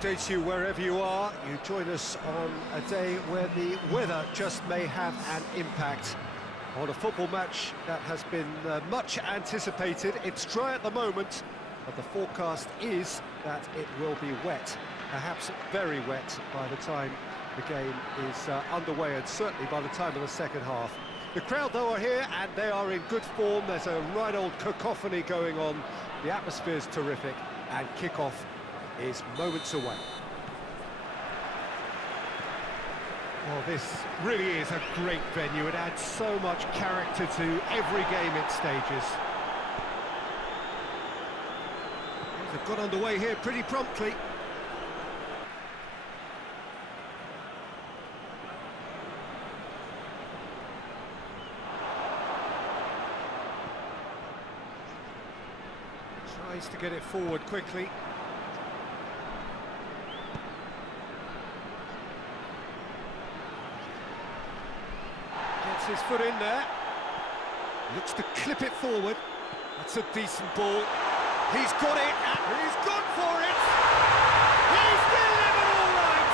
updates you wherever you are. You join us on a day where the weather just may have an impact on a football match that has been much anticipated. It's dry at the moment, but the forecast is that it will be wet, perhaps very wet by the time the game is underway, and certainly by the time of the second half. The crowd, though, are here, and they are in good form. There's a right old cacophony going on. The atmosphere's terrific, and kick-off is moments away. Well, this really is a great venue. It adds so much character to every game it stages. They've got underway here pretty promptly. Tries to get it forward quickly. Gets his foot in there. Looks to clip it forward. That's a decent ball. He's got it, and he's gone for it! He's delivered all right!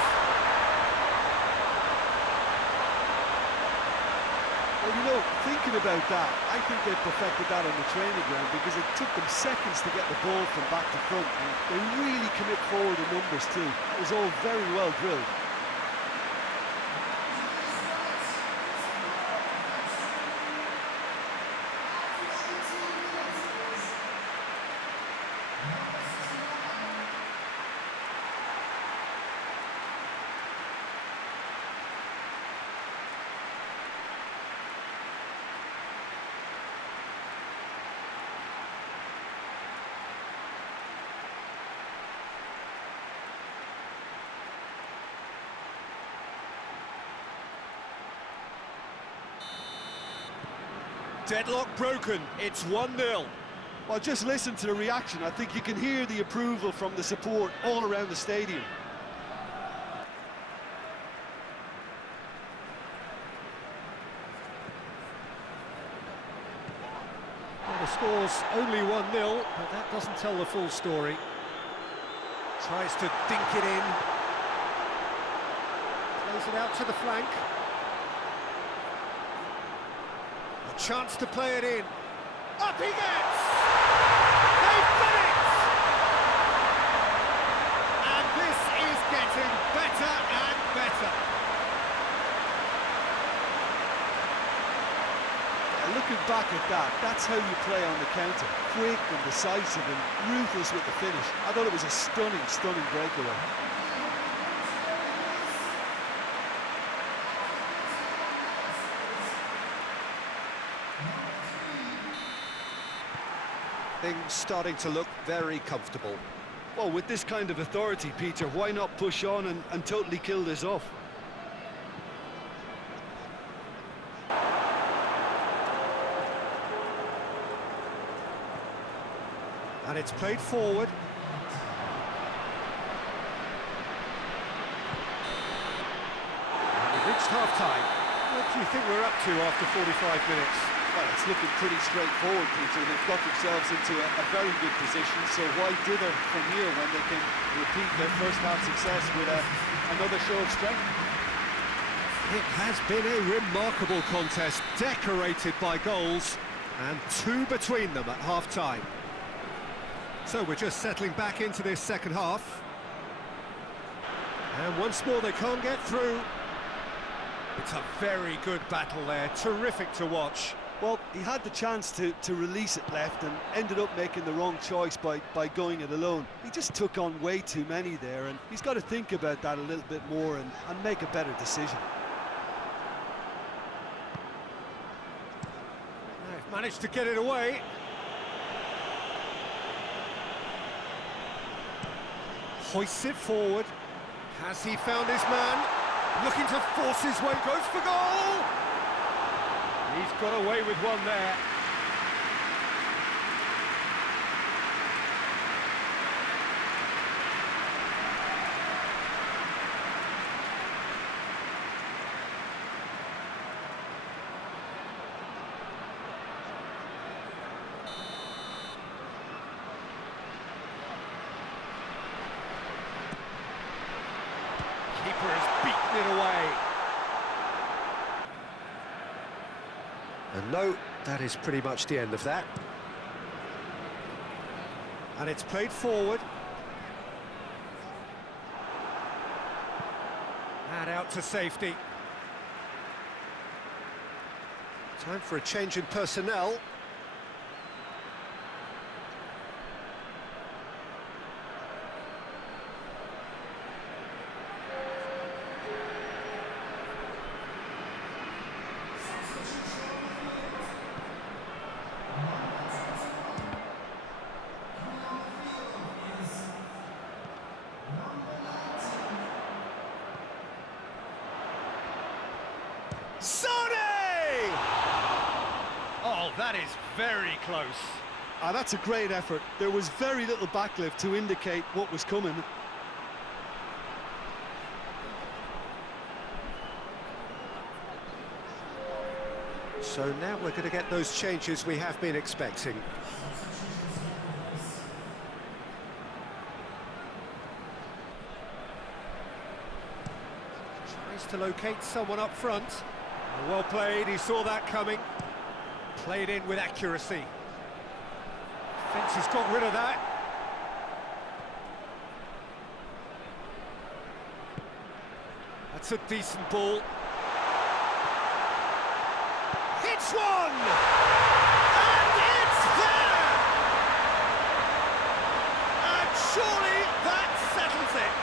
Well, you know, thinking about that, I think they perfected that on the training ground, because it took them seconds to get the ball from back to front, and they really commit forward in numbers too. It was all very well drilled. Deadlock broken, it's 1-0. Well, just listen to the reaction. I think you can hear the approval from the support all around the stadium. Well, the score's only 1-0, but that doesn't tell the full story. Tries to dink it in. Plays it out to the flank. A chance to play it in. Up he gets! They've done it! And this is getting better and better. Looking back at that, that's how you play on the counter. Quick and decisive and ruthless with the finish. I thought it was a stunning, stunning breakaway. Things starting to look very comfortable. Well, with this kind of authority, Peter, why not push on and totally kill this off? And it's played forward. And we've reached half-time. What do you think we're up to after 45 minutes? Well, it's looking pretty straightforward, Peter. They've got themselves into a very good position, so why dither from here when they can repeat their first half success with another show of strength? It has been a remarkable contest, decorated by goals, and two between them at half-time. So we're just settling back into this second half. And once more they can't get through. It's a very good battle there, terrific to watch. Well, he had the chance to release it left and ended up making the wrong choice by going it alone. He just took on way too many there, and he's got to think about that a little bit more and make a better decision. They've managed to get it away. Hoists it forward. Has he found his man? Looking to force his way, goes for goal! He's got away with one there. it away. And no, that is pretty much the end of that. And it's played forward. And out to safety. Time for a change in personnel. Oh, that is very close. That's a great effort. There was very little backlift to indicate what was coming. So now we're going to get those changes we have been expecting. Tries to locate someone up front. Well played, he saw that coming. Played in with accuracy. Defence has got rid of that. That's a decent ball. Hits one! And it's there! And surely that settles it.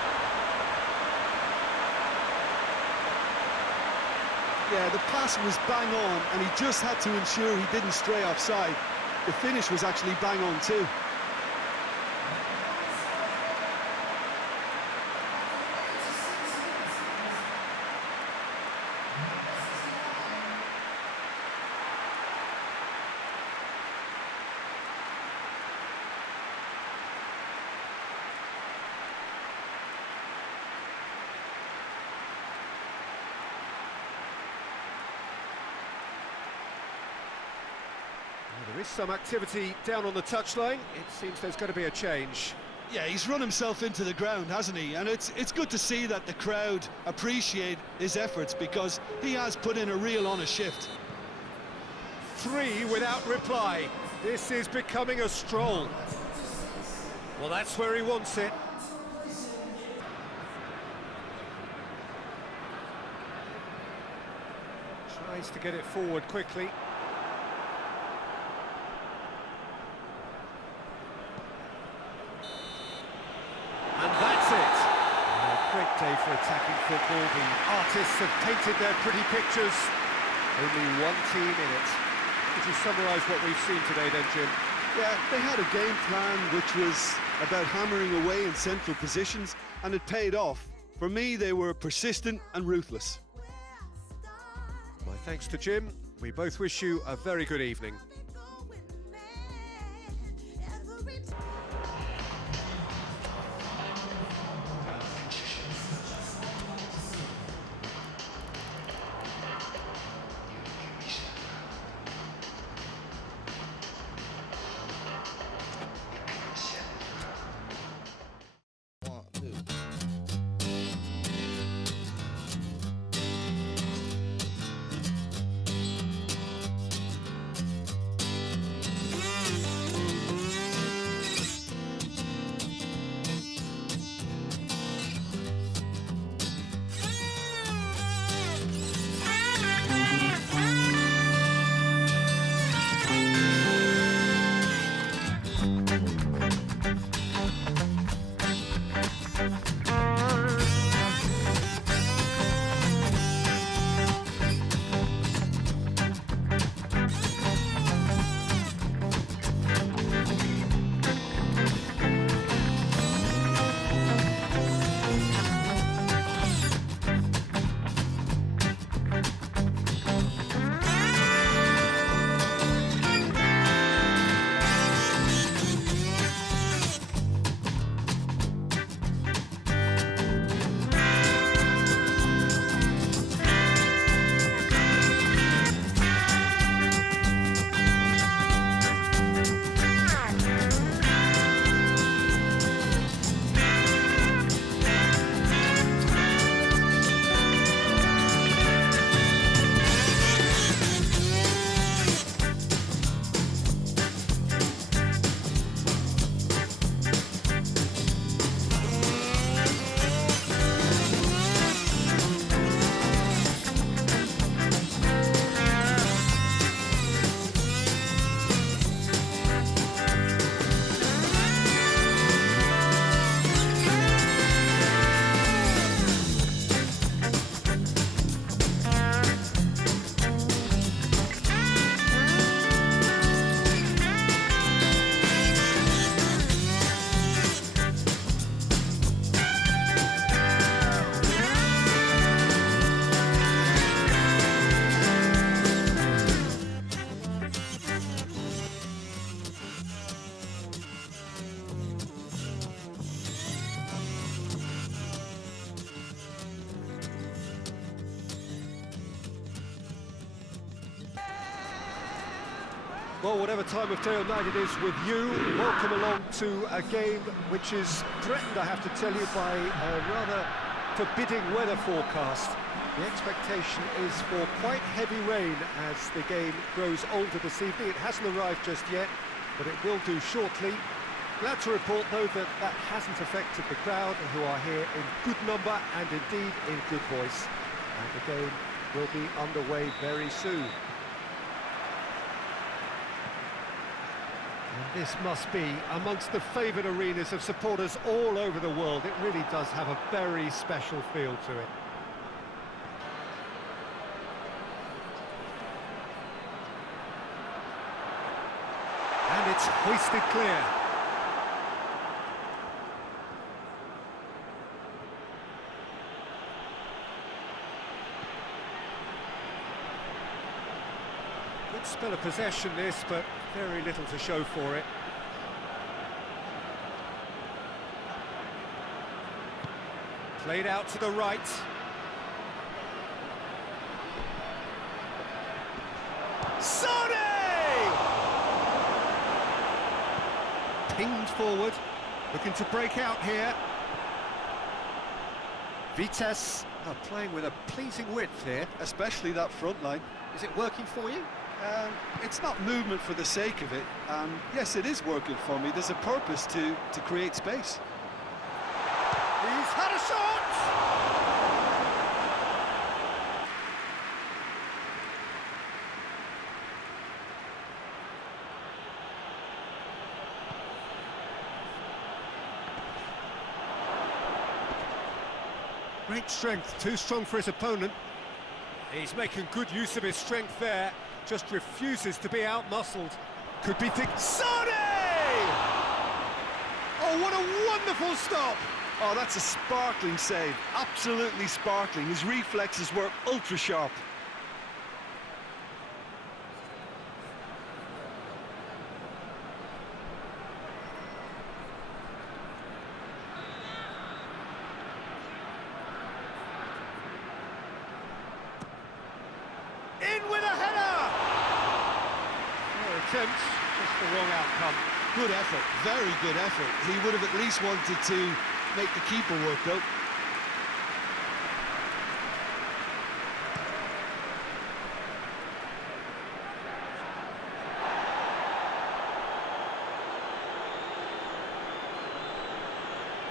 Yeah, the pass was bang on, and he just had to ensure he didn't stray offside. The finish was actually bang on too. There is some activity down on the touchline. It seems there's going to be a change. Yeah, he's run himself into the ground, hasn't he? And it's good to see that the crowd appreciate his efforts, because he has put in a real honest shift. 3 without reply. This is becoming a stroll. Well, that's where he wants it. Tries to get it forward quickly. And that's it. A great day for attacking football. The artists have painted their pretty pictures. Only one team in it. Could you summarise what we've seen today then, Jim? Yeah, they had a game plan which was about hammering away in central positions, and it paid off. For me, they were persistent and ruthless. My thanks to Jim. We both wish you a very good evening. Well, whatever time of day or night it is with you, welcome along to a game which is threatened, I have to tell you, by a rather forbidding weather forecast. The expectation is for quite heavy rain as the game grows older this evening. It hasn't arrived just yet, but it will do shortly. Glad to report, though, that that hasn't affected the crowd, who are here in good number and indeed in good voice. And the game will be underway very soon. And this must be amongst the favoured arenas of supporters all over the world. It really does have a very special feel to it. And it's hoisted clear. Good spell of possession this, but very little to show for it. Played out to the right. Sone! Pinged forward, looking to break out here. Vitesse are playing with a pleasing width here. Especially that front line. Is it working for you? It's not movement for the sake of it. Yes, it is working for me. There's a purpose to create space. He's had a shot! Great strength, too strong for his opponent. He's making good use of his strength there, just refuses to be outmuscled. Could be thick. Sone! Oh, what a wonderful stop! Oh, that's a sparkling save. Absolutely sparkling. His reflexes were ultra sharp. In with a header! No attempt, just the wrong outcome. Good effort, very good effort. He would have at least wanted to make the keeper work, though.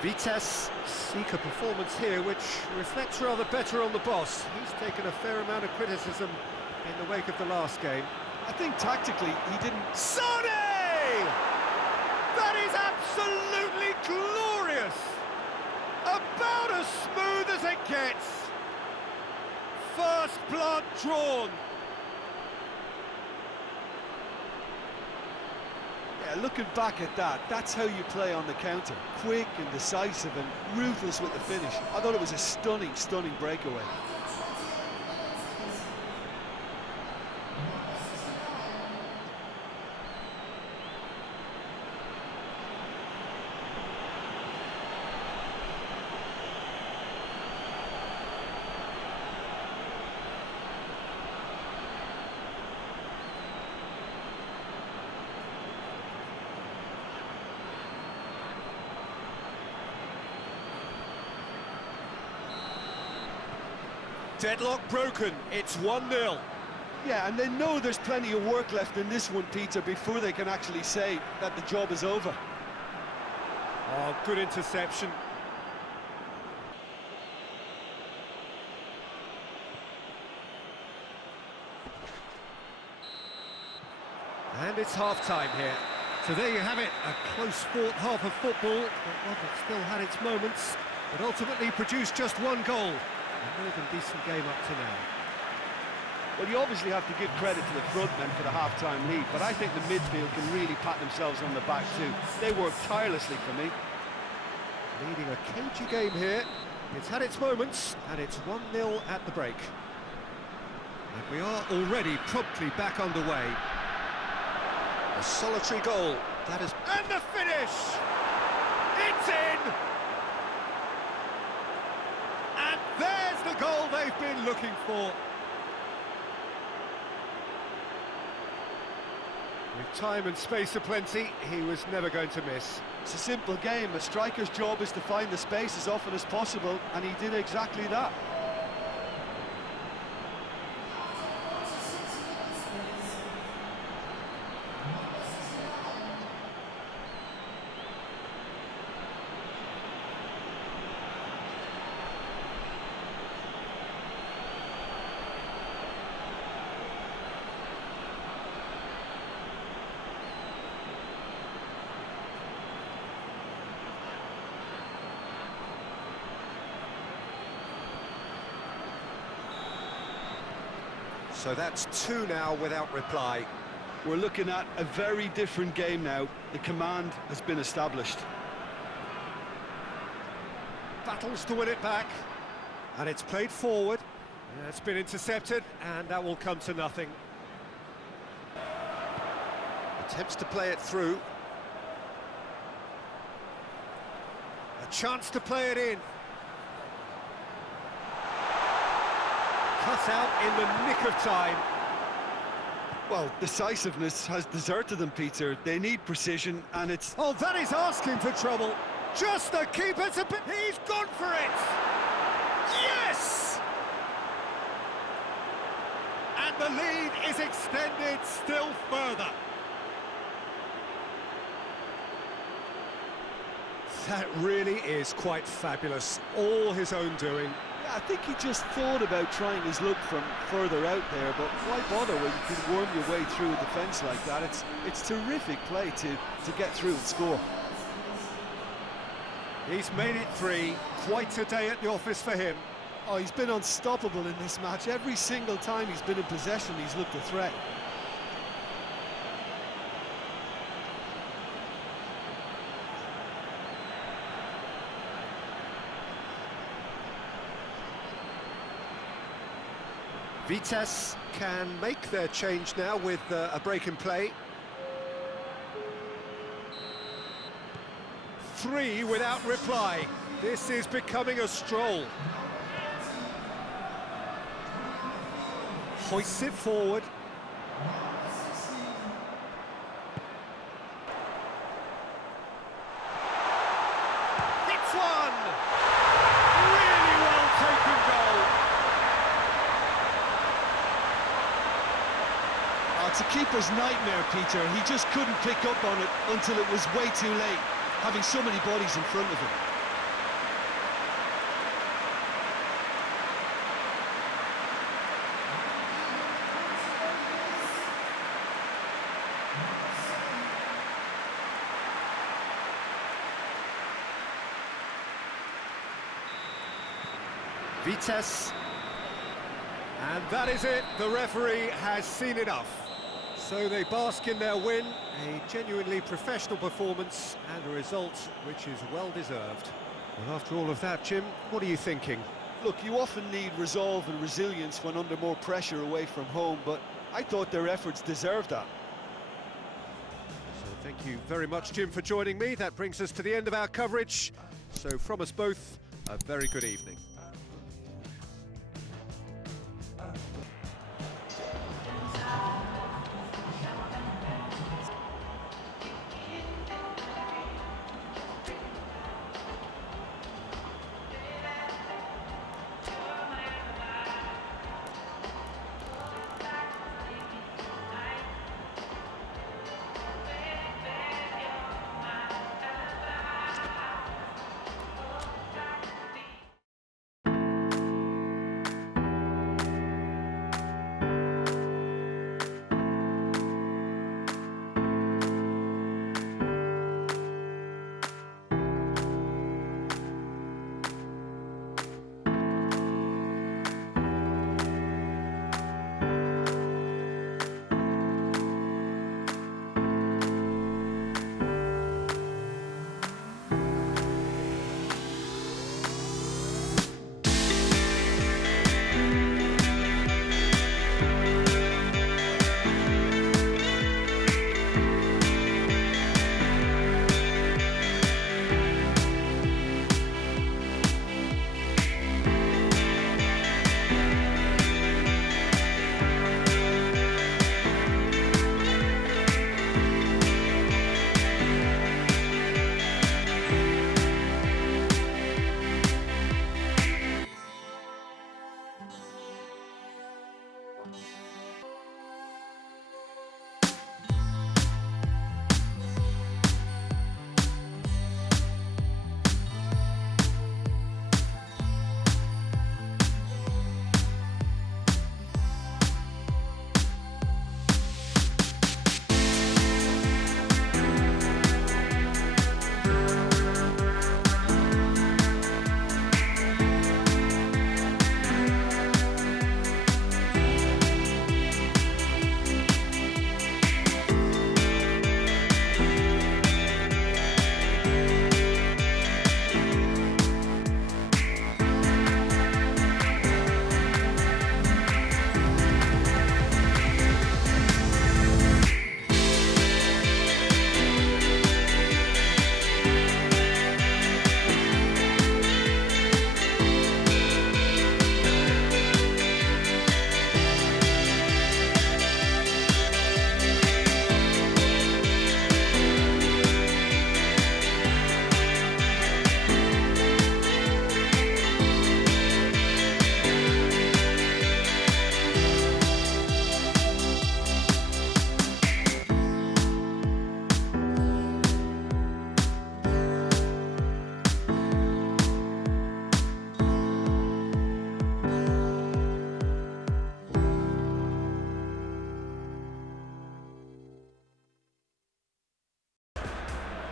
Vitesse seek a performance here which reflects rather better on the boss. He's taken a fair amount of criticism in the wake of the last game. I think tactically he didn't... Sone! That is absolutely glorious! About as smooth as it gets! First blood drawn! Yeah, looking back at that, that's how you play on the counter. Quick and decisive and ruthless with the finish. I thought it was a stunning, stunning breakaway. Deadlock broken, it's 1-0. Yeah, and they know there's plenty of work left in this one, Peter, before they can actually say that the job is over. Oh, good interception. And it's half-time here. So there you have it, a close-fought half of football, but one that still had its moments, but ultimately produced just one goal. A more than decent game up to now. Well, you obviously have to give credit to the front men for the half-time lead, but I think the midfield can really pat themselves on the back too. They worked tirelessly for me. Leading a cagey game here. It's had its moments, and it's 1-0 at the break. And we are already promptly back underway. A solitary goal, that is... And the finish! It's in! And there's the goal they've been looking for. With time and space aplenty, he was never going to miss. It's a simple game. A striker's job is to find the space as often as possible, and he did exactly that. So that's two now without reply. We're looking at a very different game now. The command has been established. Battles to win it back. And it's played forward. It's been intercepted, and that will come to nothing. Attempts to play it through. A chance to play it in. Cut out in the nick of time. Well, decisiveness has deserted them, Peter. They need precision, and it's... Oh, that is asking for trouble. Just the keeper to... He's gone for it! Yes! And the lead is extended still further. That really is quite fabulous. All his own doing. I think he just thought about trying his luck from further out there, but why bother when you can worm your way through a defence like that? It's terrific play to get through and score. He's made it three. Quite a day at the office for him. Oh, he's been unstoppable in this match. Every single time he's been in possession, he's looked a threat. Vitesse can make their change now with a break in play. Three without reply. This is becoming a stroll. Hoists it forward. It's one! Really well taken goal. It's a keeper's nightmare, Peter. He just couldn't pick up on it until it was way too late, having so many bodies in front of him. Vitesse. And that is it. The referee has seen enough. So they bask in their win, a genuinely professional performance and a result which is well deserved. Well, after all of that, Jim, what are you thinking? Look, you often need resolve and resilience when under more pressure away from home, but I thought their efforts deserved that. So thank you very much, Jim, for joining me. That brings us to the end of our coverage. So from us both, a very good evening.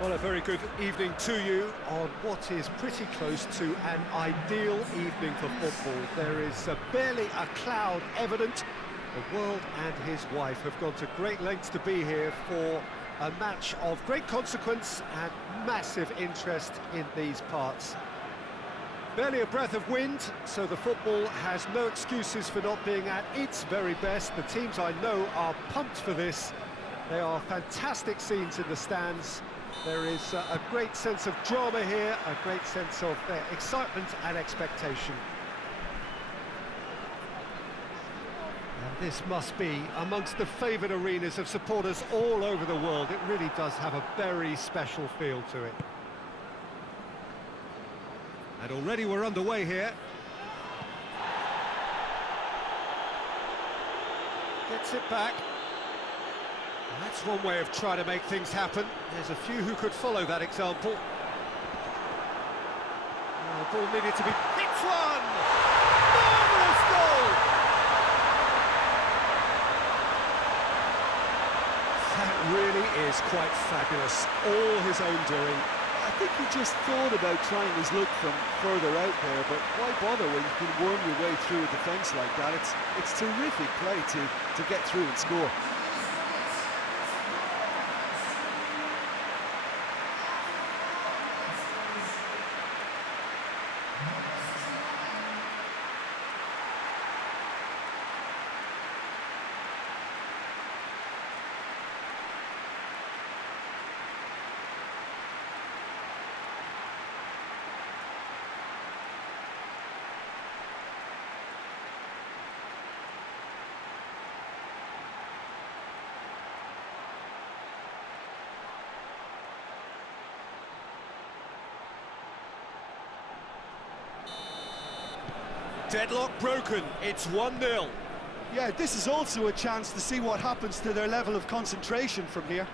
Well, a very good evening to you on what is pretty close to an ideal evening for football. There is barely a cloud evident. The world and his wife have gone to great lengths to be here for a match of great consequence and massive interest in these parts. Barely a breath of wind, so the football has no excuses for not being at its very best. The teams I know are pumped for this. There are fantastic scenes in the stands. There is a great sense of drama here, a great sense of excitement and expectation. And this must be amongst the favoured arenas of supporters all over the world. It really does have a very special feel to it. And already we're underway here. Gets it back. That's one way of trying to make things happen. There's a few who could follow that example. The ball needed to be... It's one! Marvellous goal! That really is quite fabulous. All his own doing. I think he just thought about trying his luck from further out there, but why bother when you can worm your way through a defence like that? It's terrific play to get through and score. Deadlock broken, it's 1-0. Yeah, this is also a chance to see what happens to their level of concentration from here.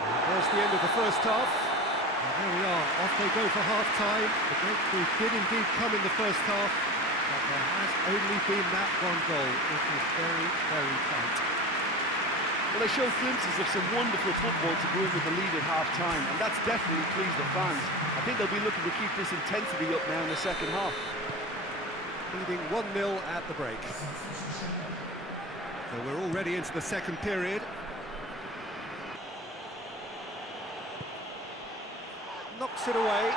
There's the end of the first half. And there we are, off they go for half-time. The breakthrough did indeed come in the first half, but there has only been that one goal. It is very, very tight. Well, they show glimpses of some wonderful football to go in with the lead at half-time, and that's definitely pleased the fans. I think they'll be looking to keep this intensity up now in the second half. Leading 1-0 at the break. So we're already into the second period. Knocks it away.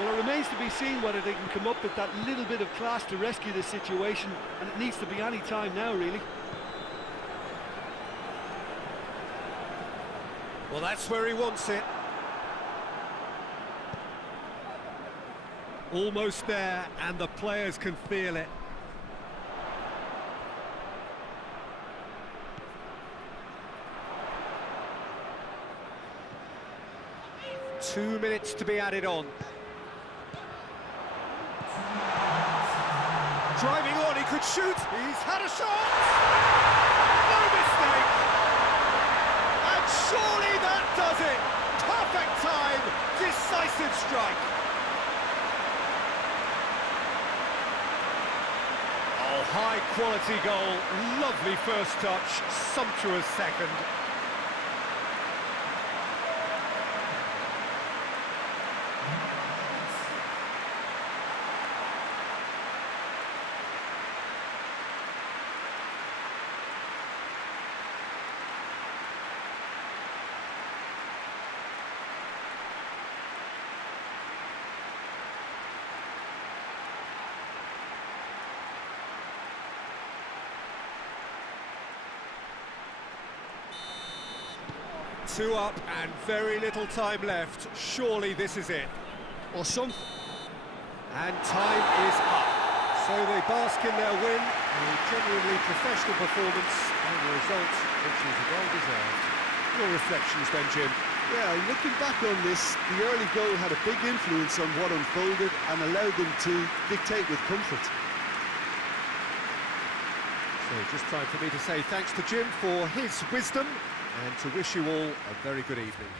Well, it remains to be seen whether they can come up with that little bit of class to rescue this situation, and it needs to be any time now, really. Well, that's where he wants it. Almost there, and the players can feel it. 2 minutes to be added on. Driving on, he could shoot. He's had a shot. No mistake. And surely that does it. Perfect time, decisive strike. Oh, high quality goal. Lovely first touch, sumptuous second. Two up and very little time left. Surely this is it. Or some. And time is up. So they bask in their win, a genuinely professional performance, and a result which is well-deserved. Your reflections then, Jim? Yeah, looking back on this, the early goal had a big influence on what unfolded and allowed them to dictate with comfort. So just time for me to say thanks to Jim for his wisdom and to wish you all a very good evening.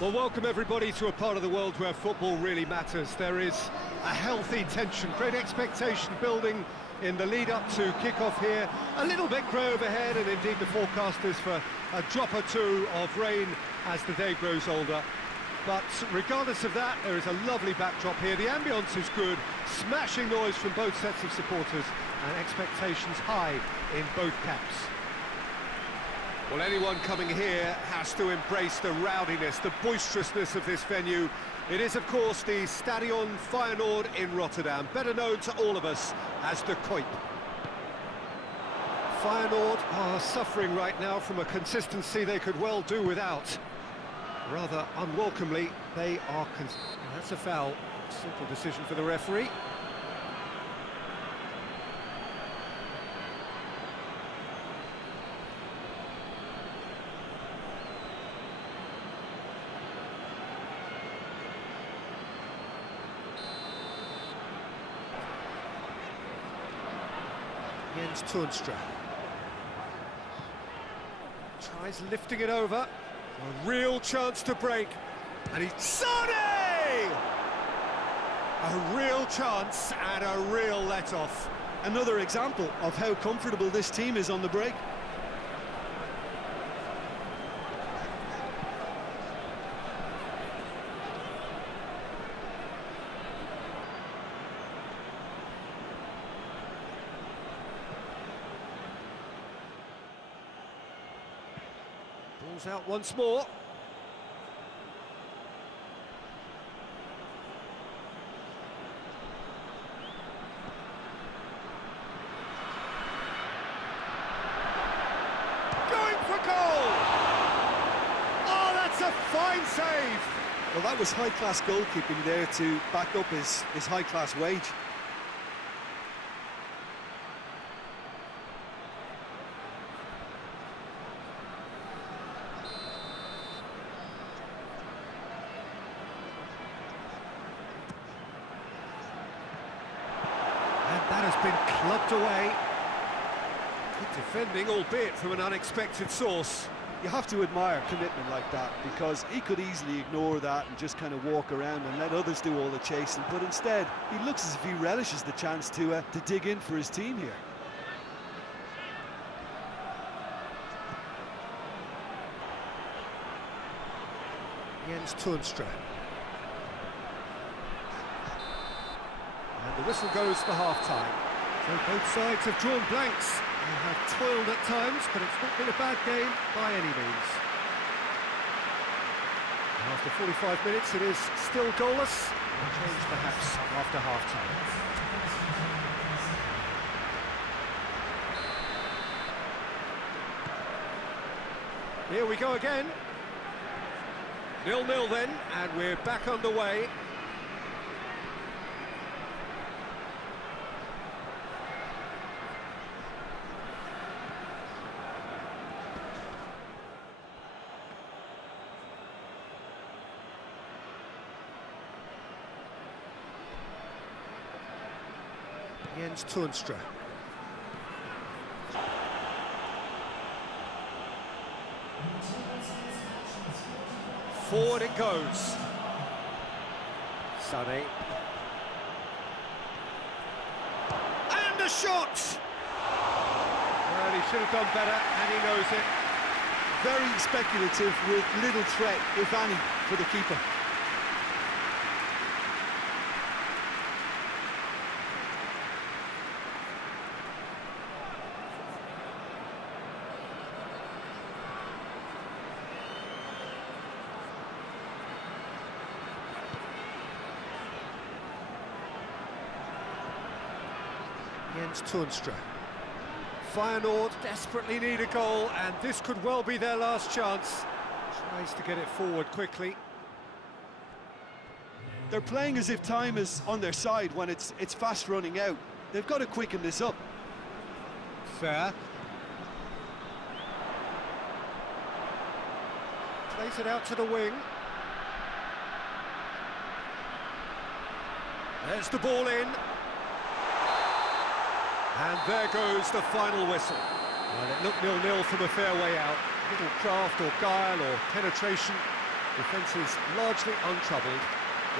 Well, welcome everybody to a part of the world where football really matters. There is a healthy tension, great expectation building in the lead-up to kick-off here. A little bit grey overhead, and indeed the forecast is for a drop or two of rain as the day grows older. But regardless of that, there is a lovely backdrop here. The ambience is good, smashing noise from both sets of supporters, and expectations high in both camps. Well, anyone coming here has to embrace the rowdiness, the boisterousness of this venue. It is, of course, the Stadion Feyenoord in Rotterdam, better known to all of us as the Kuip. Feyenoord are suffering right now from a consistency they could well do without. Rather unwelcomely, they are... That's a foul. Simple decision for the referee. Jens Toornstra tries lifting it over, a real chance to break, and he's Sane! A real chance and a real let-off. Another example of how comfortable this team is on the break. Ball's out once more. fine save! Well, that was high-class goalkeeping there to back up his high-class wage. And that has been clubbed away. Good defending, albeit from an unexpected source. You have to admire commitment like that, because he could easily ignore that and just kind of walk around and let others do all the chasing, but instead he looks as if he relishes the chance to dig in for his team here. Jens Toornstra. And the whistle goes for half-time. So both sides have drawn blanks. They have toiled at times, but it's not been a bad game by any means. After 45 minutes, it is still goalless. A change perhaps after half-time. Here we go again. 0-0 then, and we're back underway. Jens Toornstra. Forward it goes. Sané. And a shot! Well, he should have done better, and he knows it. Very speculative with little threat, if any, for the keeper. Jens Toornstra. Feyenoord desperately need a goal, and this could well be their last chance. Tries to get it forward quickly. They're playing as if time is on their side when it's fast running out. They've got to quicken this up. Fair. Plays it out to the wing. There's the ball in. And there goes the final whistle. Well, it looked 0-0 from a fair way out. Little craft or guile or penetration. Defence is largely untroubled.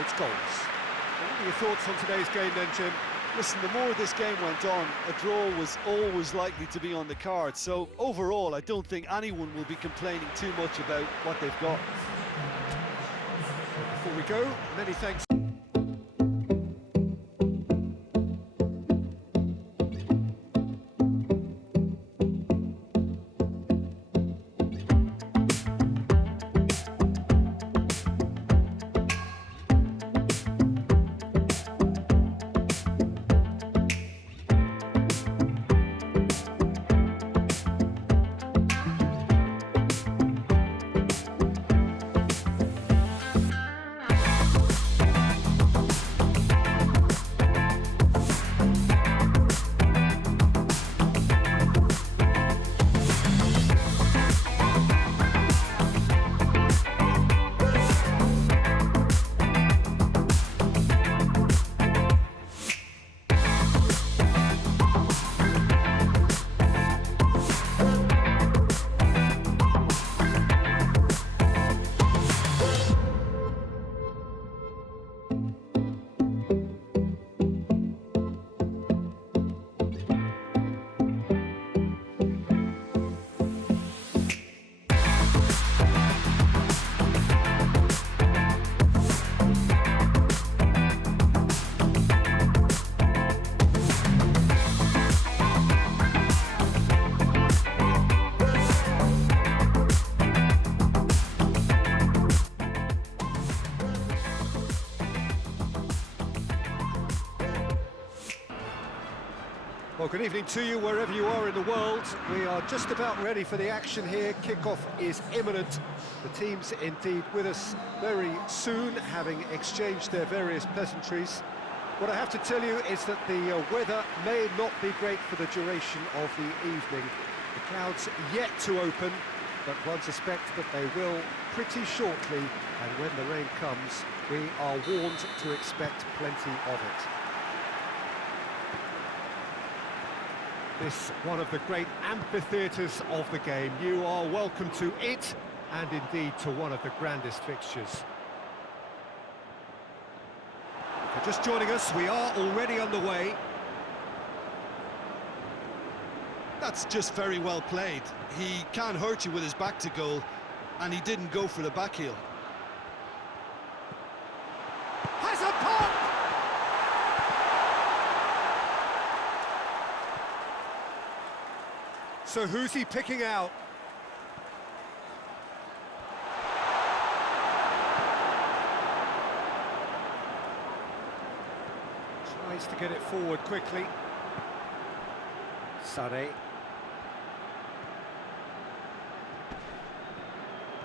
It's goals. What are your thoughts on today's game then, Jim? Listen, the more this game went on, a draw was always likely to be on the card. So overall, I don't think anyone will be complaining too much about what they've got. Before we go, many thanks. Well, good evening to you wherever you are in the world. We are just about ready for the action here. Kickoff is imminent. The team's indeed with us very soon, having exchanged their various pleasantries. What I have to tell you is that the weather may not be great for the duration of the evening. The clouds yet to open, but one suspects that they will pretty shortly, and when the rain comes, we are warned to expect plenty of it. This one of the great amphitheatres of the game. You are welcome to it, and indeed to one of the grandest fixtures. If you're just joining us, we are already underway. That's just very well played. He can't hurt you with his back to goal, and he didn't go for the back heel. Has a pop! So who's he picking out? Tries to get it forward quickly. Sade.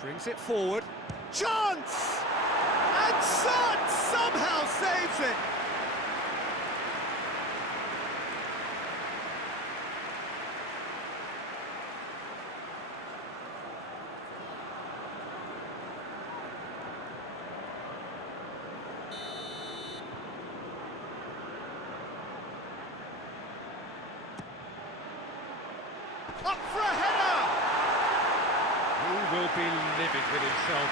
Brings it forward. Chance! And Son somehow saves it! Up for a header! He will be livid with himself.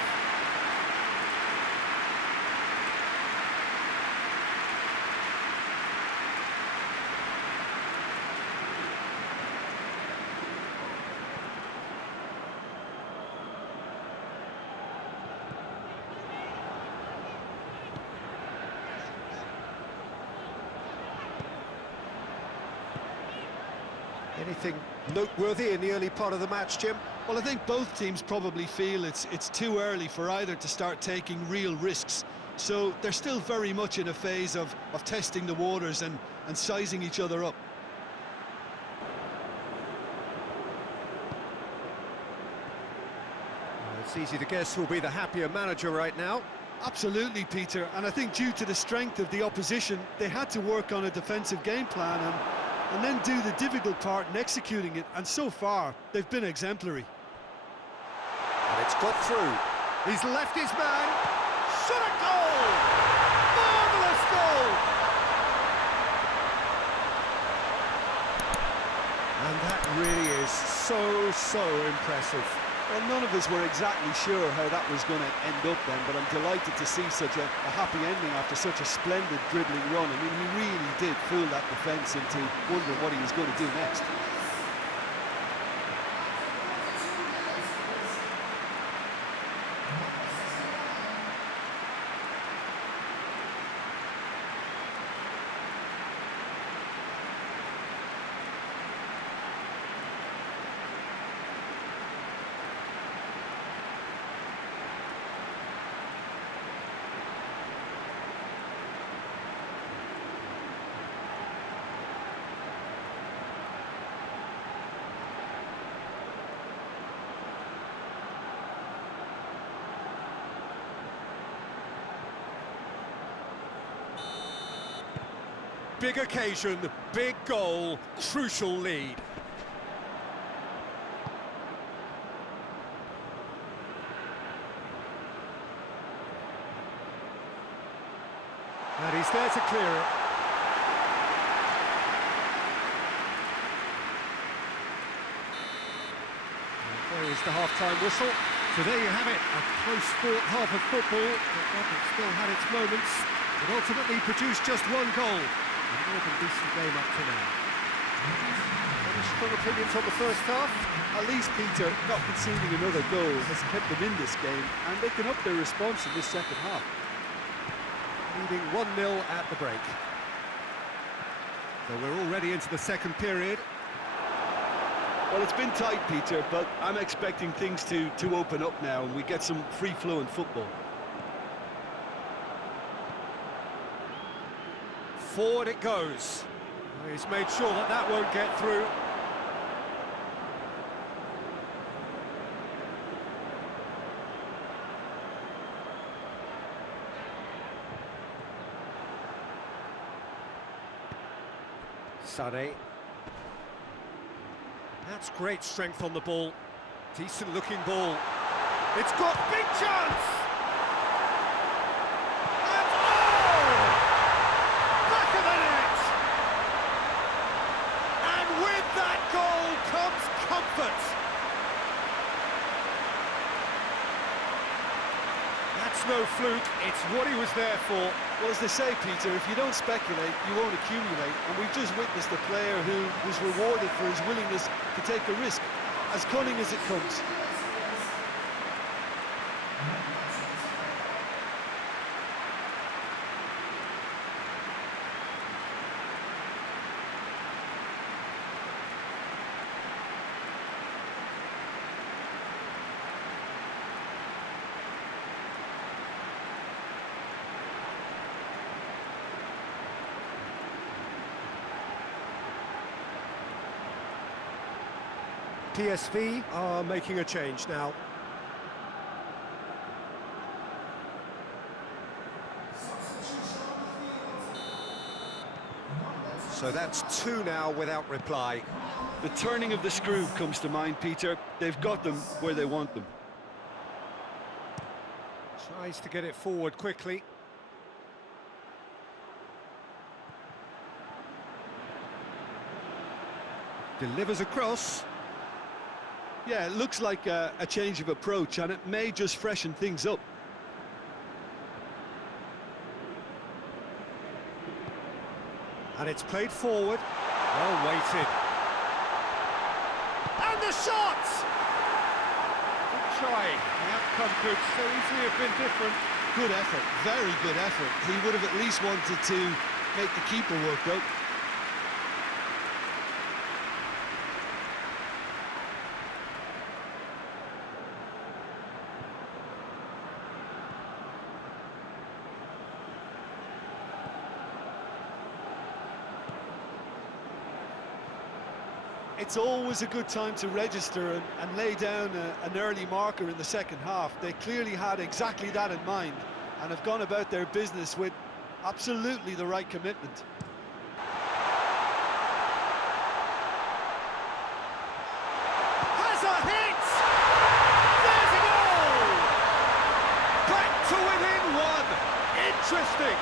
Anything noteworthy in the early part of the match, Jim? Well, I think both teams probably feel it's too early for either to start taking real risks. So they're still very much in a phase of testing the waters and sizing each other up. It's easy to guess who'll be the happier manager right now. Absolutely, Peter, and I think due to the strength of the opposition, they had to work on a defensive game plan and then do the difficult part in executing it, and so far, they've been exemplary. And it's got through. He's left his man. Shot a goal! Marvellous goal! And that really is so impressive. Well, none of us were exactly sure how that was going to end up then, but I'm delighted to see such a happy ending after such a splendid dribbling run. I mean, he really did fool that defence into wondering what he was going to do next. Big occasion, big goal, crucial lead. And he's there to clear it. And there is the half-time whistle. So there you have it, a close-fought half of football that still had its moments, but ultimately produced just one goal. A more than decent game up to now. Any strong opinions on the first half? At least, Peter, not conceding another goal has kept them in this game, and they can up their response in this second half. Leading 1-0 at the break. So we're already into the second period. Well, it's been tight, Peter, but I'm expecting things to open up now and we get some free-flowing football. Forward it goes. He's made sure that that won't get through. Sade. That's great strength on the ball. Decent looking ball. It's got big chance! And oh! Back of the net! And with that goal comes comfort. That's no fluke, it's what he was there for. Well, as they say, Peter, if you don't speculate, you won't accumulate. And we've just witnessed a player who was rewarded for his willingness to take a risk, as cunning as it comes. PSV are making a change now. So that's two now without reply. The turning of the screw comes to mind, Peter. They've got them where they want them. Tries to get it forward quickly. Delivers across. Yeah, it looks like a change of approach, and it may just freshen things up. And it's played forward. Well weighted. And the shot! Good try. The outcome could so easily have been different. Good effort, very good effort. He would have at least wanted to make the keeper work, though. It's always a good time to register and lay down an early marker in the second half. They clearly had exactly that in mind and have gone about their business with absolutely the right commitment. Has a hit! There's a goal! Back to within one! Interesting!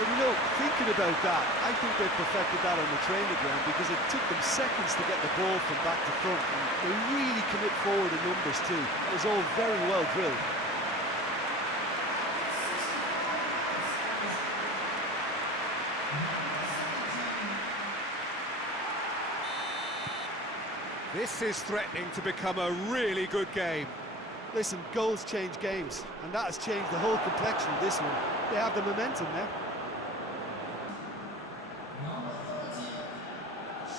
Well, you know, thinking about that, I think they perfected that on the training ground because it took them seconds to get the ball from back to front, and they really commit forward in numbers too. It was all very well drilled. This is threatening to become a really good game. Listen, goals change games, and that has changed the whole complexion of this one. They have the momentum now.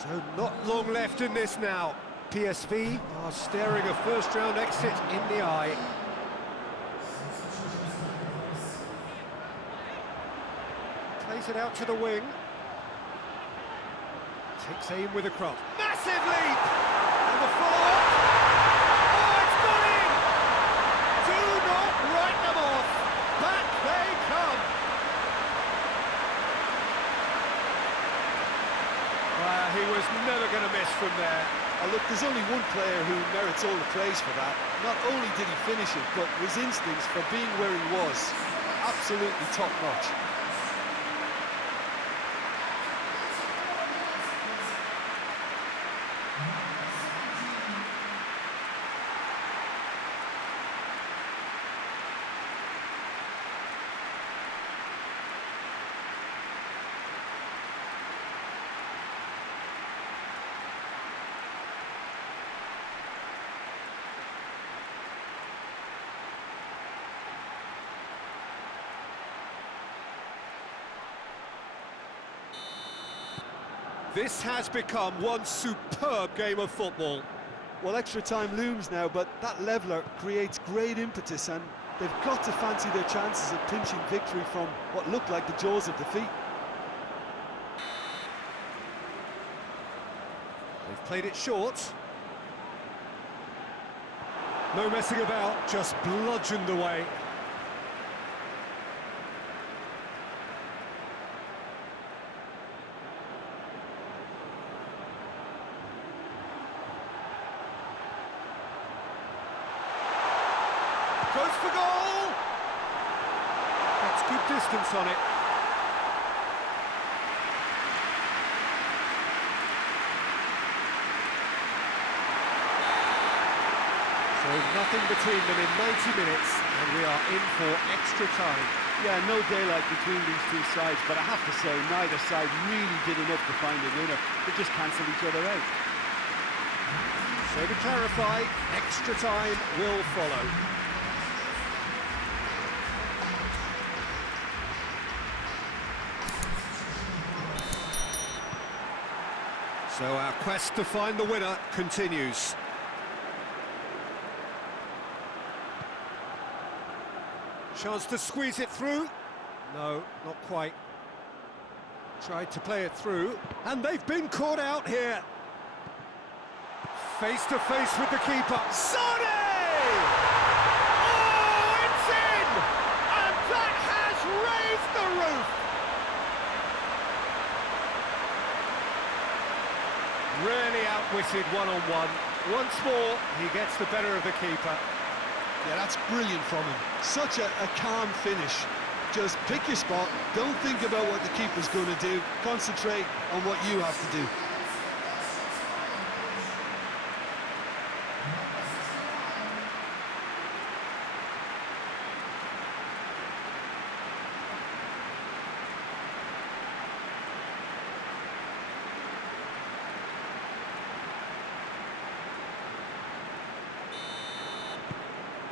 So not long left in this now. PSV are staring a first-round exit in the eye. Plays it out to the wing. Takes aim with a cross. Massive leap! And the follow-up. Oh, it's gone in! Do not write them off. Back they come. He was never going to miss from there. Look, there's only one player who merits all the praise for that. Not only did he finish it, but his instincts for being where he was, absolutely top-notch. This has become one superb game of football. Well, extra time looms now, but that leveller creates great impetus, and They've got to fancy their chances of pinching victory from what looked like the jaws of defeat. They've played it short. No messing about, just bludgeoned away. Goes for goal! Gets good distance on it. So nothing between them in 90 minutes, and we are in for extra time. Yeah, no daylight between these two sides, but I have to say, neither side really did enough to find a winner. They just cancelled each other out. So to clarify, extra time will follow. So our quest to find the winner continues. Chance to squeeze it through. No, not quite. Tried to play it through, and they've been caught out here. Face to face with the keeper. Sane! Oh, it's in! And that has raised the roof! Really outwitted one-on-one. Once more, he gets the better of the keeper. Yeah, that's brilliant from him. Such a calm finish. Just pick your spot, don't think about what the keeper's going to do, concentrate on what you have to do.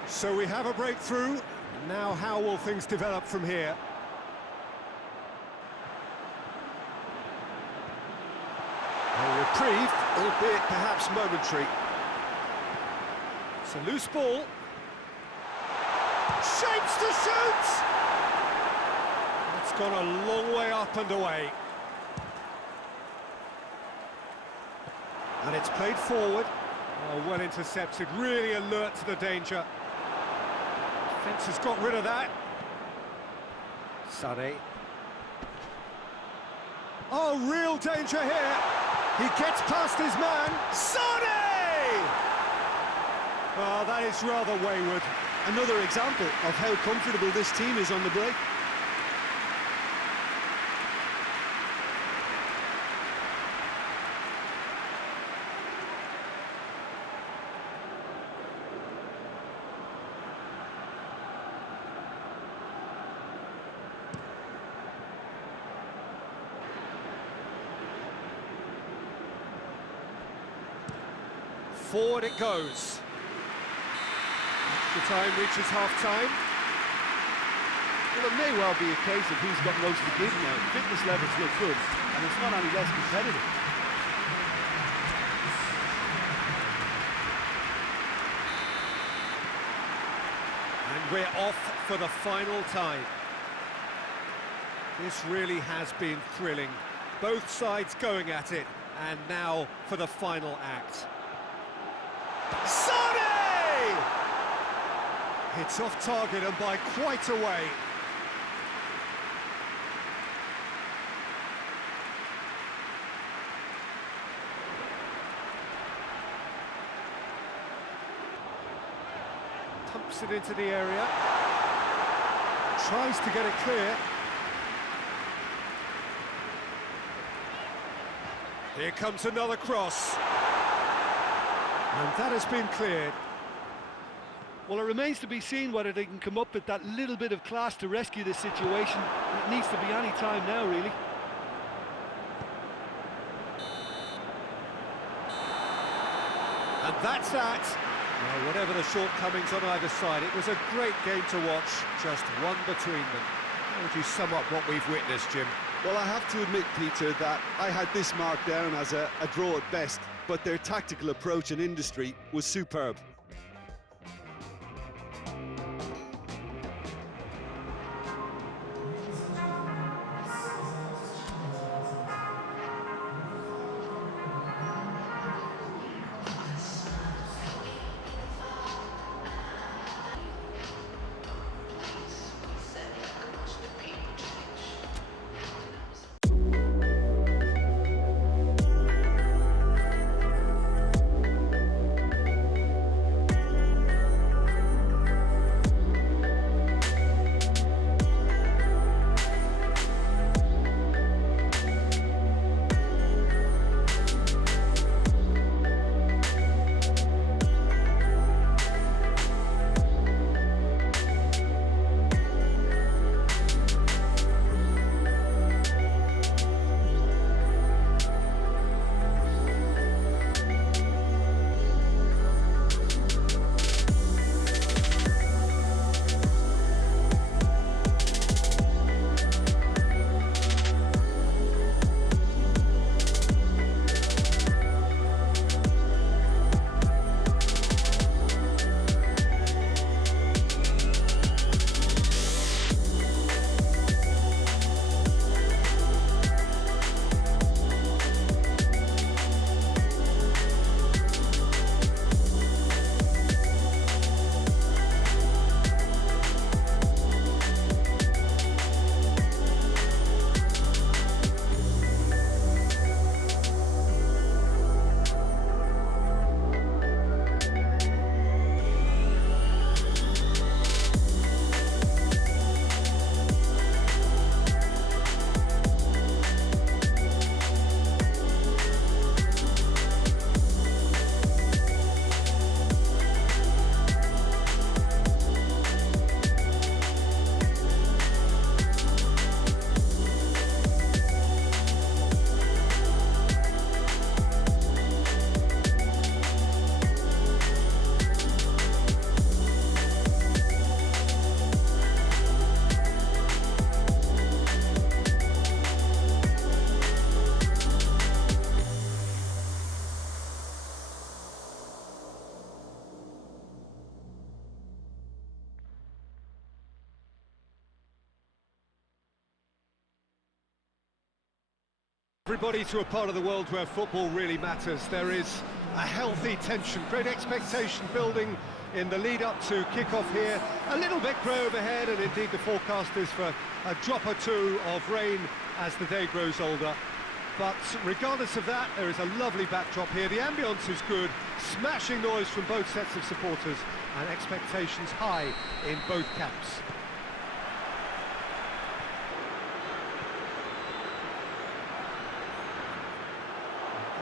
So we have a breakthrough. Now how will things develop from here? A reprieve, albeit perhaps momentary. It's a loose ball. Shapes to shoot! It's gone a long way up and away. And it's played forward. Oh, well intercepted, really alert to the danger. Defence has got rid of that. Sane. Oh, real danger here. He gets past his man. Sane! Oh, that is rather wayward. Another example of how comfortable this team is on the break. Forward it goes. The time reaches half-time. Well, it may well be a case of who's got most to give now. Fitness levels look good, and it's not any less competitive. And we're off for the final time. This really has been thrilling. Both sides going at it, and now for the final act. Sane! It's off target and by quite a way. Pumps it into the area. Tries to get it clear. Here comes another cross. And that has been cleared. Well, it remains to be seen whether they can come up with that little bit of class to rescue this situation. It needs to be any time now, really. And that's that. Well, whatever the shortcomings on either side, it was a great game to watch, just one between them. How would you sum up what we've witnessed, Jim? Well, I have to admit, Peter, that I had this marked down as a draw at best, but their tactical approach and industry was superb. Everybody to a part of the world where football really matters. There is a healthy tension, great expectation building in the lead-up to kick-off here. A little bit grey overhead, and indeed the forecast is for a drop or two of rain as the day grows older. But regardless of that, there is a lovely backdrop here. The ambience is good, smashing noise from both sets of supporters, and expectations high in both camps.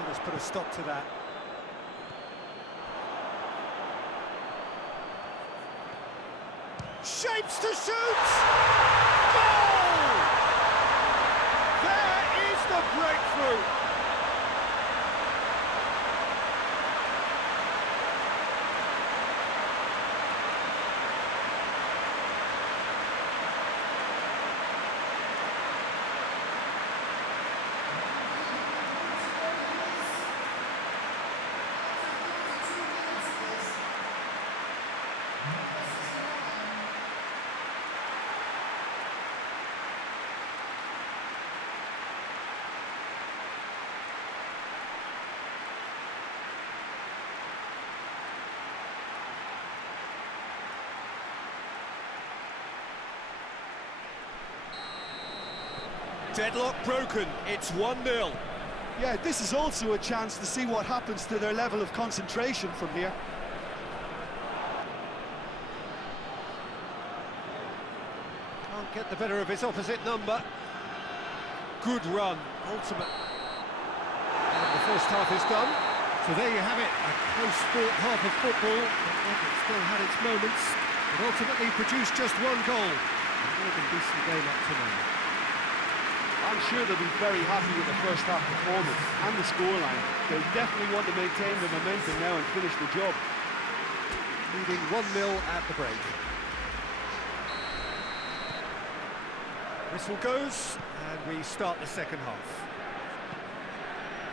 Let's put a stop to that. Shapes to shoot! Goal! There is the breakthrough! Deadlock broken, it's 1-0. Yeah, this is also a chance to see what happens to their level of concentration from here. Can't get the better of his opposite number. Good run, ultimate. And the first half is done. So there you have it, a close-fought half of football. It still had its moments, but ultimately produced just one goal. A more than decent game up to now. I'm sure they'll be very happy with the first half performance and the scoreline. They'll definitely want to maintain the momentum now and finish the job. Leading 1-0 at the break. Whistle goes, and we start the second half.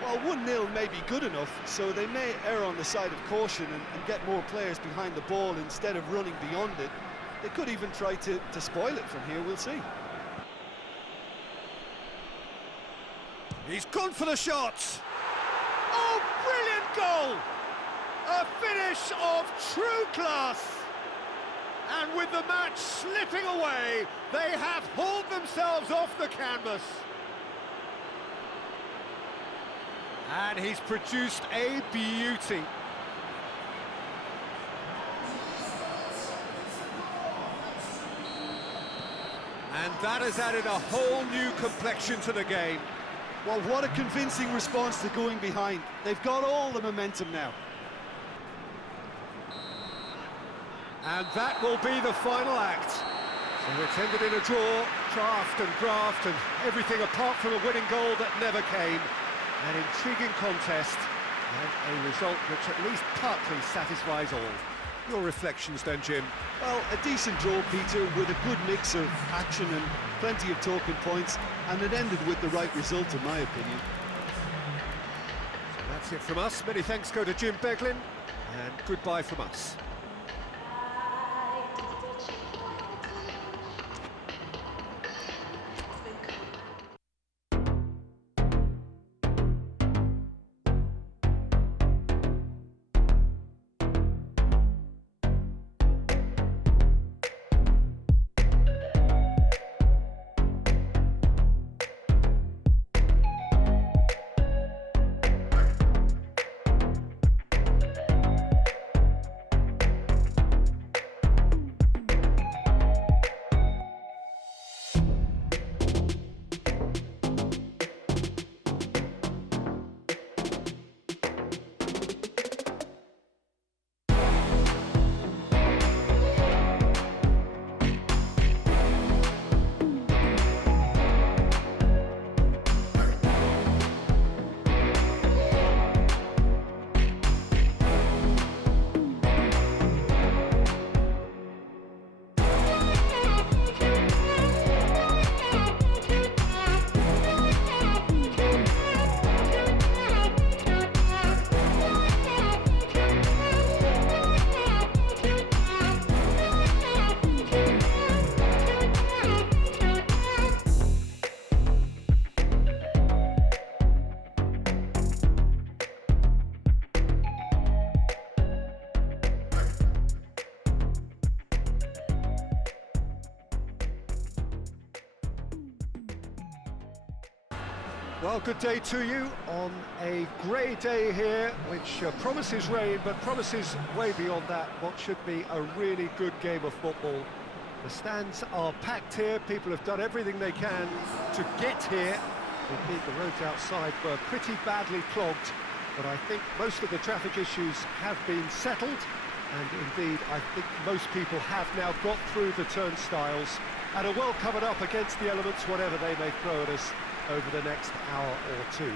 Well, 1-0 may be good enough, so they may err on the side of caution and get more players behind the ball instead of running beyond it. They could even try to spoil it from here, we'll see. He's gone for the shot! Oh, brilliant goal! A finish of true class! And with the match slipping away, they have hauled themselves off the canvas. And he's produced a beauty. And that has added a whole new complexion to the game. Well, what a convincing response to going behind. They've got all the momentum now. And that will be the final act. So it's ended in a draw, draft and graft, and everything apart from a winning goal that never came. An intriguing contest, and a result which at least partly satisfies all. Your reflections then, Jim? Well, a decent draw, Peter, with a good mix of action and plenty of talking points, and it ended with the right result, in my opinion. So that's it from us. Many thanks go to Jim Beglin, and goodbye from us. Well, good day to you on a grey day here, which promises rain, but promises way beyond that what should be a really good game of football. The stands are packed here, people have done everything they can to get here. Indeed, the roads outside were pretty badly clogged, but I think most of the traffic issues have been settled, and indeed, I think most people have now got through the turnstiles and are well covered up against the elements, whatever they may throw at us over the next hour or two.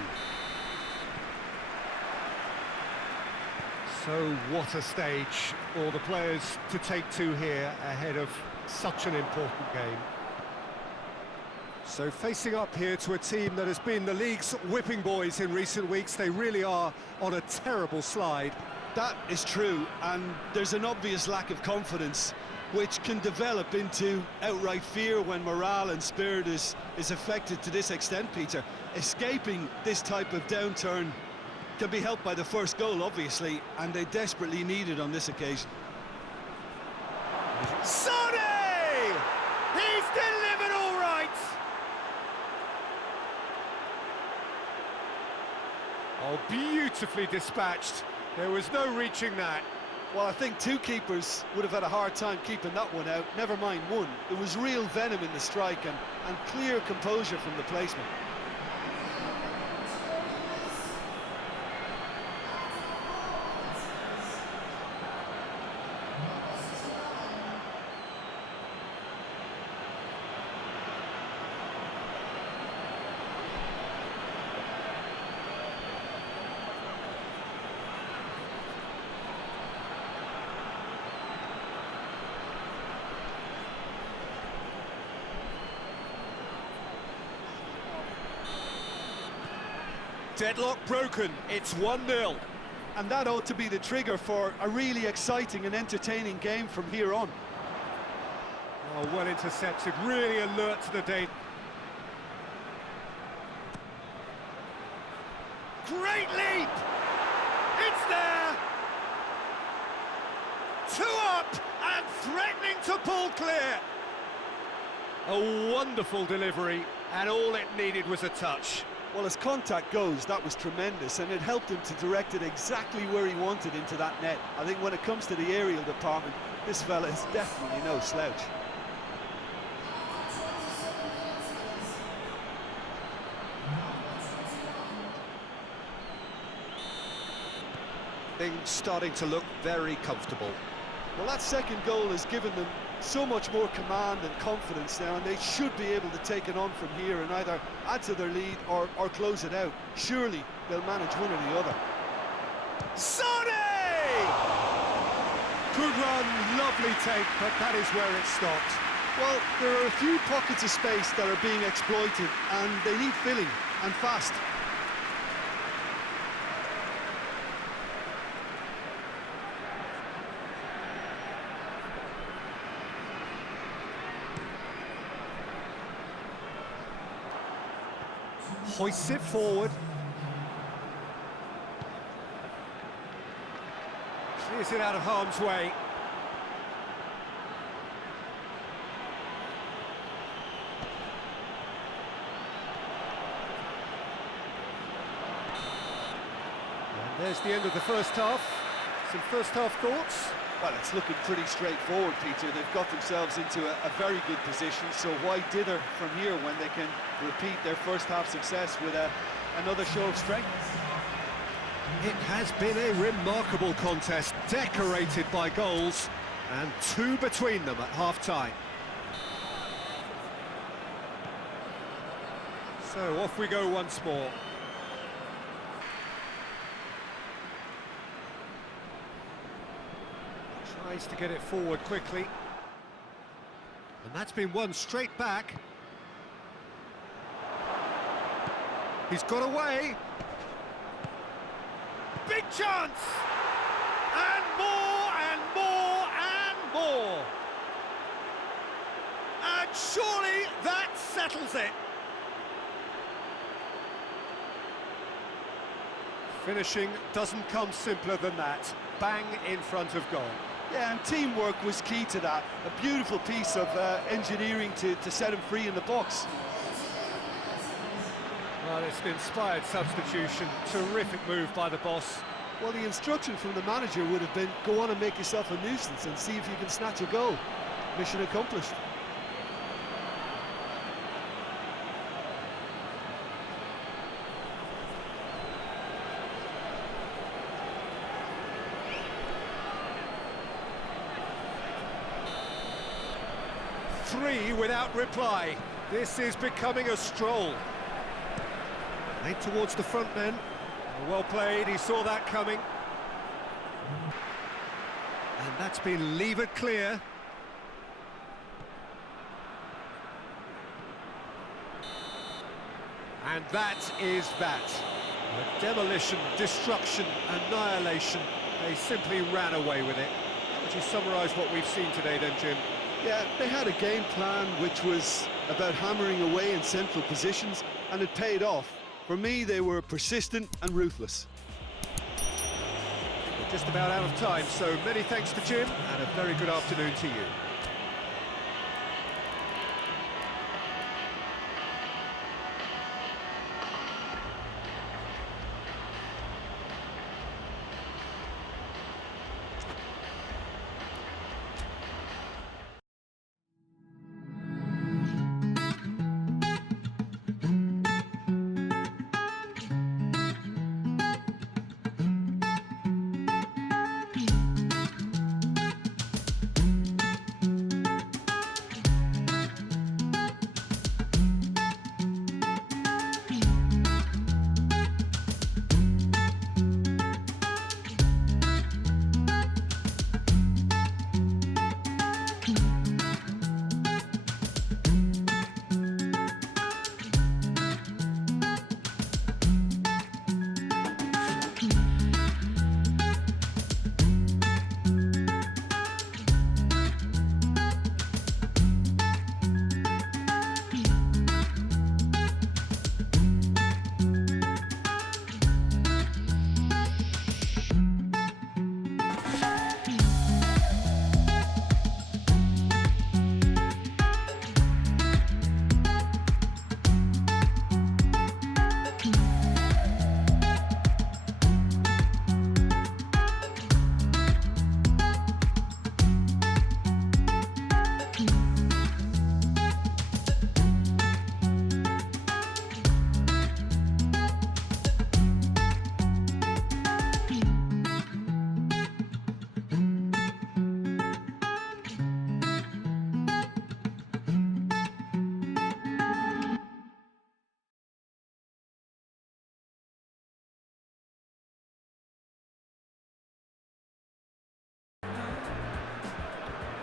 So what a stage for the players to take to here ahead of such an important game. So facing up here to a team that has been the league's whipping boys in recent weeks, they really are on a terrible slide. That is true, and there's an obvious lack of confidence which can develop into outright fear when morale and spirit is affected to this extent, Peter. Escaping this type of downturn can be helped by the first goal, obviously, and they desperately need it on this occasion. Sonny! He's delivered all right! Oh, beautifully dispatched. There was no reaching that. Well, I think two keepers would have had a hard time keeping that one out, never mind one. There was real venom in the strike and clear composure from the placement. Deadlock broken, it's 1-0. And that ought to be the trigger for a really exciting and entertaining game from here on. Oh, well intercepted, really alert to the danger. Great leap! It's there! 2 up and threatening to pull clear. A wonderful delivery, and all it needed was a touch. Well, as contact goes, that was tremendous, and it helped him to direct it exactly where he wanted into that net. I think when it comes to the aerial department, this fella is definitely no slouch. Things starting to look very comfortable. Well, that second goal has given them so much more command and confidence now, and they should be able to take it on from here and either add to their lead or close it out. Surely they'll manage one or the other. Sonny! Good run, lovely take, but that is where it stopped. Well, there are a few pockets of space that are being exploited, and they need filling, and fast. Hoists it forward. Clears it out of harm's way. And there's the end of the first half. Some first half thoughts? Well, it's looking pretty straightforward, Peter. They've got themselves into a very good position, so why dither from here when they can repeat their first half success with another show of strength? It has been a remarkable contest, decorated by goals, and 2 between them at half-time. So off we go once more. Tries to get it forward quickly. And that's been won straight back. He's got away. Big chance! And more, and more, and more. And surely that settles it. Finishing doesn't come simpler than that. Bang in front of goal. Yeah, and teamwork was key to that. A beautiful piece of engineering to set him free in the box. Well, it's an inspired substitution. Terrific move by the boss. Well, the instruction from the manager would have been, go on and make yourself a nuisance and see if you can snatch a goal. Mission accomplished. Three without reply. This is becoming a stroll. Made towards the front then. Well played, he saw that coming. And that's been levered clear. And that is that. A demolition, destruction, annihilation. They simply ran away with it. How would you summarise what we've seen today then, Jim? Yeah, they had a game plan which was about hammering away in central positions, and it paid off. For me, they were persistent and ruthless. We're just about out of time, so many thanks to Jim, and a very good afternoon to you.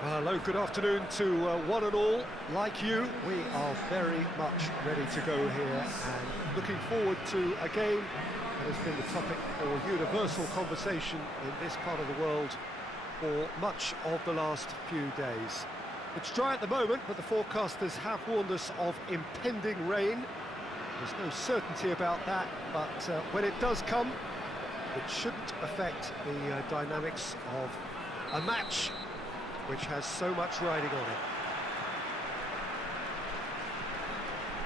Well, hello, good afternoon to one and all. Like you, we are very much ready to go here and looking forward to a game that has been the topic for universal conversation in this part of the world for much of the last few days. It's dry at the moment, but the forecasters have warned us of impending rain. There's no certainty about that, but when it does come, it shouldn't affect the dynamics of a match which has so much riding on it.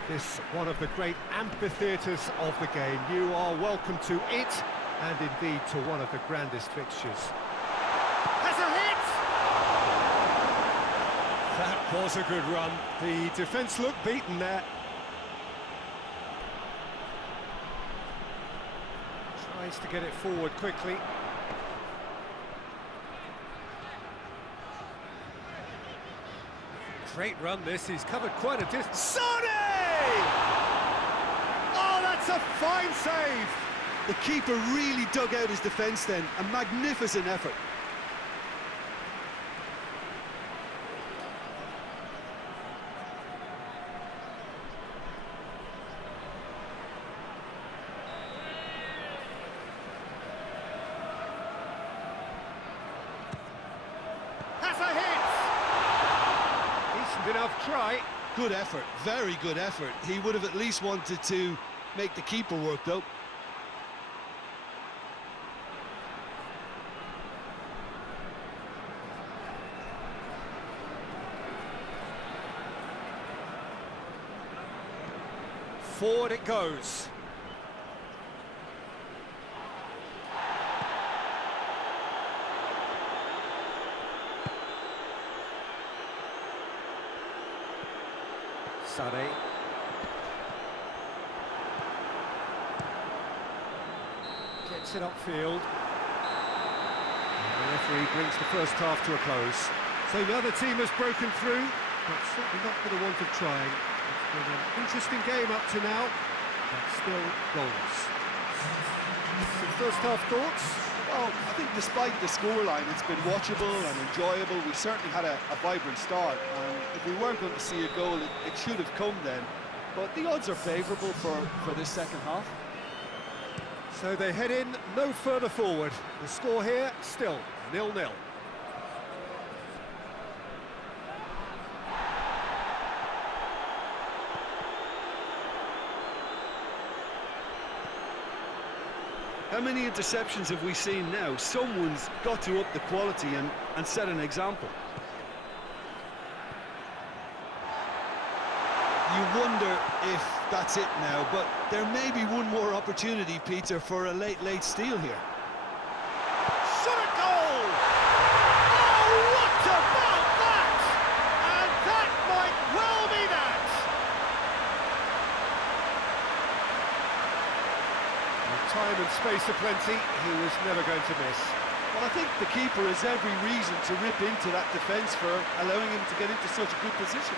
This one of the great amphitheatres of the game. You are welcome to it, and indeed to one of the grandest fixtures. Has a hit! That was a good run. The defence looked beaten there. Tries to get it forward quickly. Great run this, he's covered quite a distance. Sane! Oh, that's a fine save! The keeper really dug out his defence then, a magnificent effort. Has a hit! Enough try. Good effort, very good effort. He would have at least wanted to make the keeper work though. Forward it goes. Sané. Gets it upfield. And the referee brings the first half to a close. So now the team has broken through, but certainly not for the want of trying. It's been an interesting game up to now, but still goals. Some first half thoughts? Well, I think despite the scoreline, it's been watchable and enjoyable. We certainly had a vibrant start, and if we weren't going to see a goal, it should have come then. But the odds are favourable for this second half. So they head in no further forward. The score here, still 0-0. How many interceptions have we seen now? Someone's got to up the quality and set an example. You wonder if that's it now, but there may be one more opportunity, Peter, for a late steal here. Shot a goal! Oh, what about that? And that might well be that! With time and space aplenty, he was never going to miss. Well, I think the keeper has every reason to rip into that defence for allowing him to get into such a good position.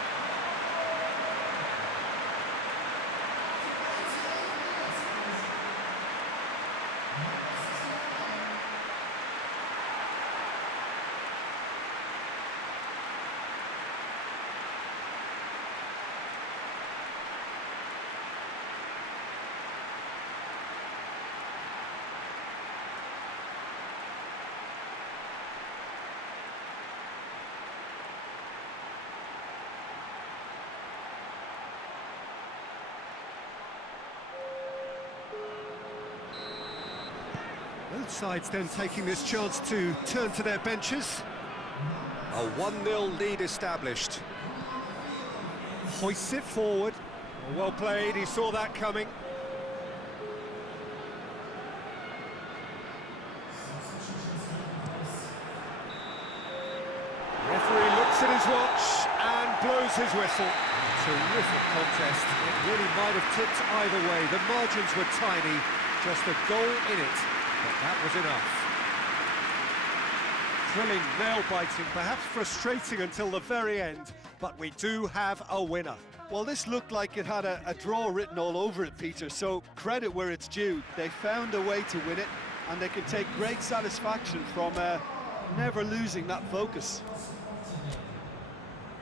Both sides then taking this chance to turn to their benches. A 1-0 lead established. Hoists it forward. Well played, he saw that coming. Referee looks at his watch and blows his whistle. Terrific contest. It really might have tipped either way. The margins were tiny, just a goal in it. But that was enough. Thrilling, nail-biting, perhaps frustrating until the very end, but we do have a winner. Well, this looked like it had a draw written all over it, Peter, so credit where it's due. They found a way to win it, and they can take great satisfaction from never losing that focus.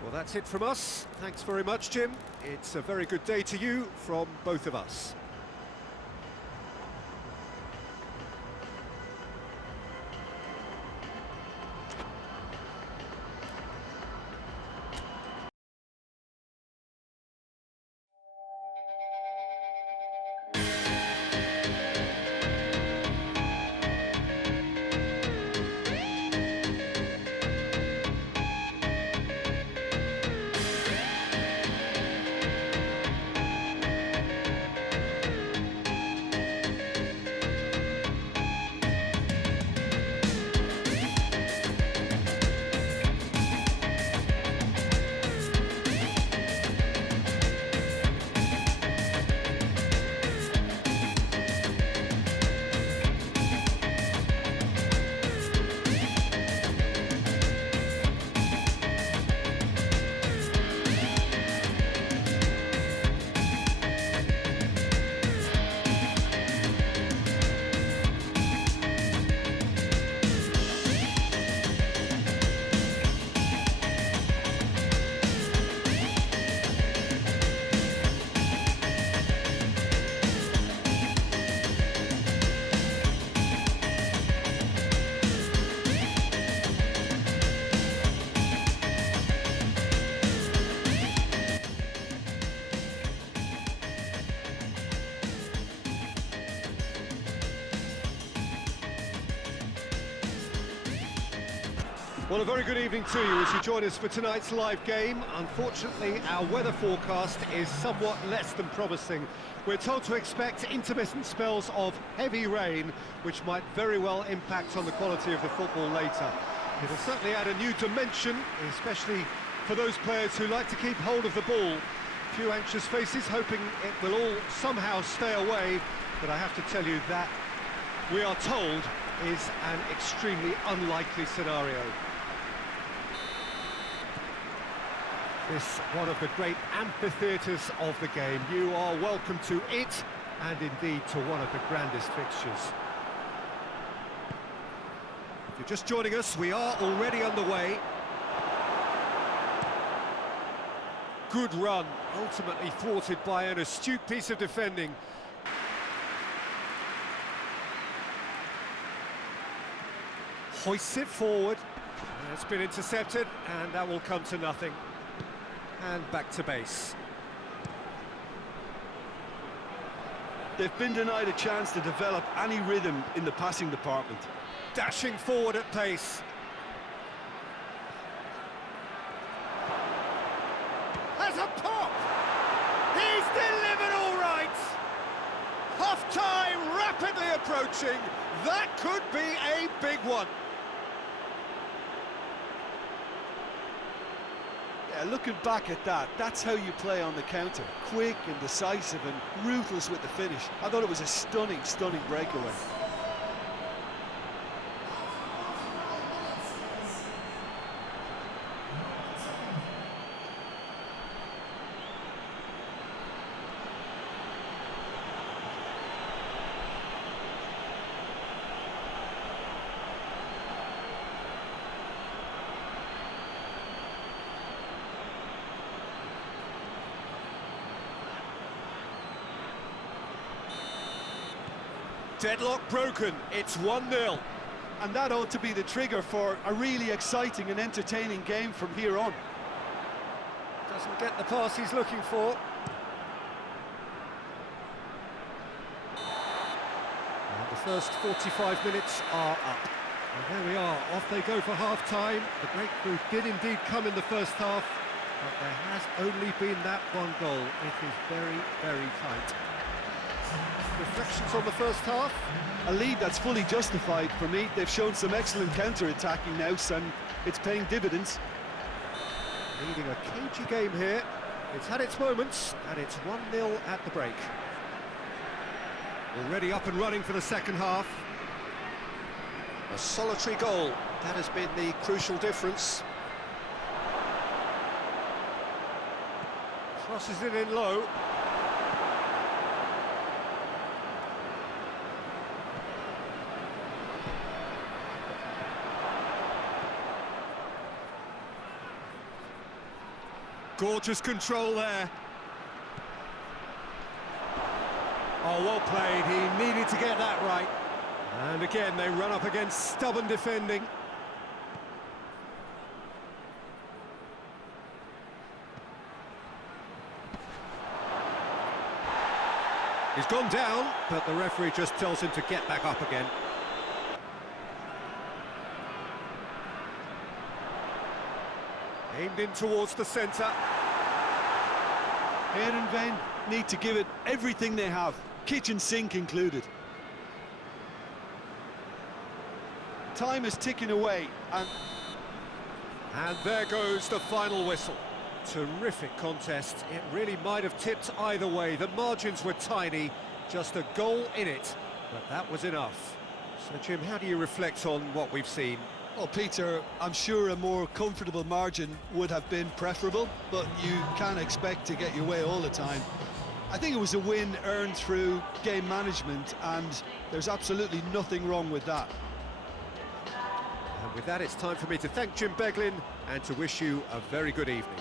Well, that's it from us. Thanks very much, Jim. It's a very good day to you from both of us. Well, a very good evening to you as you join us for tonight's live game. Unfortunately, our weather forecast is somewhat less than promising. We're told to expect intermittent spells of heavy rain, which might very well impact on the quality of the football later. It'll certainly add a new dimension, especially for those players who like to keep hold of the ball. A few anxious faces hoping it will all somehow stay away, but I have to tell you that we are told is an extremely unlikely scenario. This one of the great amphitheatres of the game. You are welcome to it, and indeed to one of the grandest fixtures. If you're just joining us, we are already underway. Good run, ultimately thwarted by an astute piece of defending. Hoists it forward. It's been intercepted, and that will come to nothing. And back to base. They've been denied a chance to develop any rhythm in the passing department. Dashing forward at pace. Has a pop! He's delivered all right! Half-time rapidly approaching. That could be a big one. Yeah, looking back at that, that's how you play on the counter. Quick and decisive and ruthless with the finish. I thought it was a stunning, stunning breakaway. Deadlock broken, it's 1-0. And that ought to be the trigger for a really exciting and entertaining game from here on. Doesn't get the pass he's looking for. And the first 45 minutes are up. And there we are, off they go for half-time. The breakthrough did indeed come in the first half, but there has only been that one goal. It is very, very tight. Reflections on the first half? A lead that's fully justified for me. They've shown some excellent counter-attacking now, and it's paying dividends. Leading a cagey game here. It's had its moments, and it's 1-0 at the break. Already up and running for the second half. A solitary goal, that has been the crucial difference. Crosses it in low. Gorgeous control there. Oh, well played. He needed to get that right. And again, they run up against stubborn defending. He's gone down, but the referee just tells him to get back up again. Aimed in towards the centre. Heerenveen need to give it everything they have, kitchen sink included. Time is ticking away, and there goes the final whistle. Terrific contest. It really might have tipped either way. The margins were tiny, just a goal in it, but that was enough. So, Jim, how do you reflect on what we've seen? Well, Peter, I'm sure a more comfortable margin would have been preferable, but you can't expect to get your way all the time. I think it was a win earned through game management, and there's absolutely nothing wrong with that. And with that, it's time for me to thank Jim Beglin and to wish you a very good evening.